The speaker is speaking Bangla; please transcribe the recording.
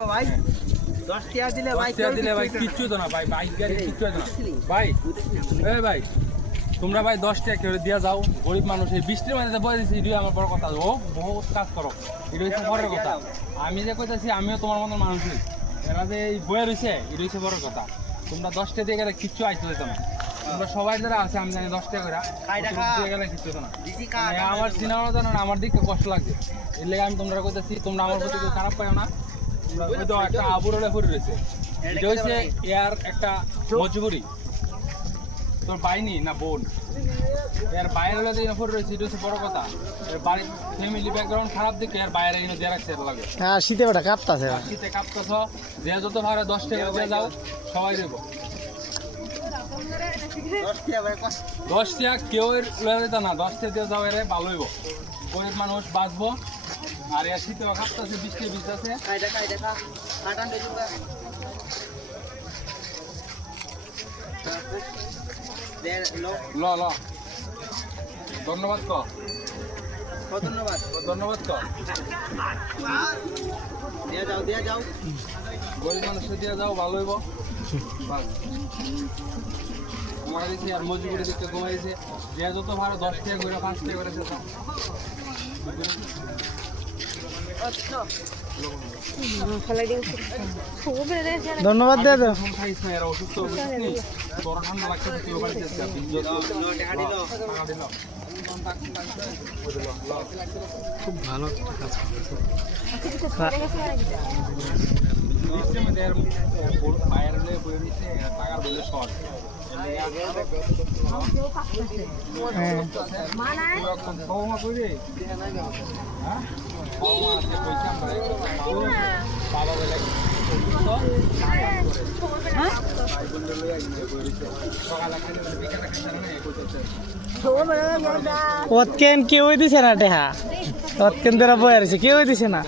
ভাই 10 টাকা দিলে ভাই কিচ্ছু তো না ভাই, বাইক গাড়ি কিচ্ছু তো না ভাই। এই ভাই তোমরা ভাই 10 টাকা করে দিয়া যাও, গরিব মানুষ এই বৃষ্টির মধ্যে বয়ে দিচ্ছি, এটাই আমার বড় কথা। ও বহুত কাজ করো, এটা হচ্ছে বড় কথা। আমি যে কইতাছি আমিও তোমার মতন মানুষই, এরা যে এই বয়ে রয়েছে এটা হচ্ছে বড় কথা। তোমরা 10 টাকা দিয়ে গেলে কিচ্ছু আইতে হইতো না। তোমরা সবাই যারা আছে আমি জানি 10 টাকা করে দিয়ে গেলে কিচ্ছু হতো না। আমার সিনেমা জানো না, আমার দিকে কষ্ট লাগছে, এর লেগে আমি তোমরা কইতাছি। তোমরা আমার প্রতি খারাপ পাও না। একটা আবুরলে পড়ে রয়েছে, এটা হচ্ছে এর একটা মজবুরি। তোর বাইনি না বোন, এর বাইরে হলে পড়ে রয়েছে, এটা হচ্ছে বড় কথা। এর বাড়ির ফ্যামিলি ব্যাকগ্রাউন্ড খারাপ দিকে এর বাইরে এনে দিয়ে রাখছে লাগে। হ্যাঁ, শীতে ওটা কাঁপতাছে, শীতে কাঁপতেছ, যে যত ভাড়া 10 টাকা দিয়ে যাও সবাই দেবো। 10 টাকা কেউ লয়ে যেত না, 10 টাকা দিয়ে যাও, এর ভালো হইব, গরিব মানুষ বাঁচবো। আর এর শীতে কাঁপতেছে, বৃষ্টি ভিজতেছে। ল ল ধন্যবাদ ক, ধন্যবাদ ধন্যবাদ ক, দিয়া যাও গরিব মানুষকে দিয়ে যাও, ভালো হইব। ঘুমাই দিয়েছি আর মজুরি দিকে ঘুমাই দিয়েছে, যে যত ভাড়া 10 টাকা করে 5 টাকা করে দিতাম। ধন্যবাদ দিয়ে দাও। খাইছ না, এরা অসুস্থ বুঝছিস, তোর ঠান্ডা লাগছে, কেউ বাড়িতে খুব ভালো কাজ টাকার বলে শর্ট। বাবা বলে ওতকেন কেউ দিছে না টেহা, ওতকেন ধরা বয়ে রয়েছে, কেউ দিছে না।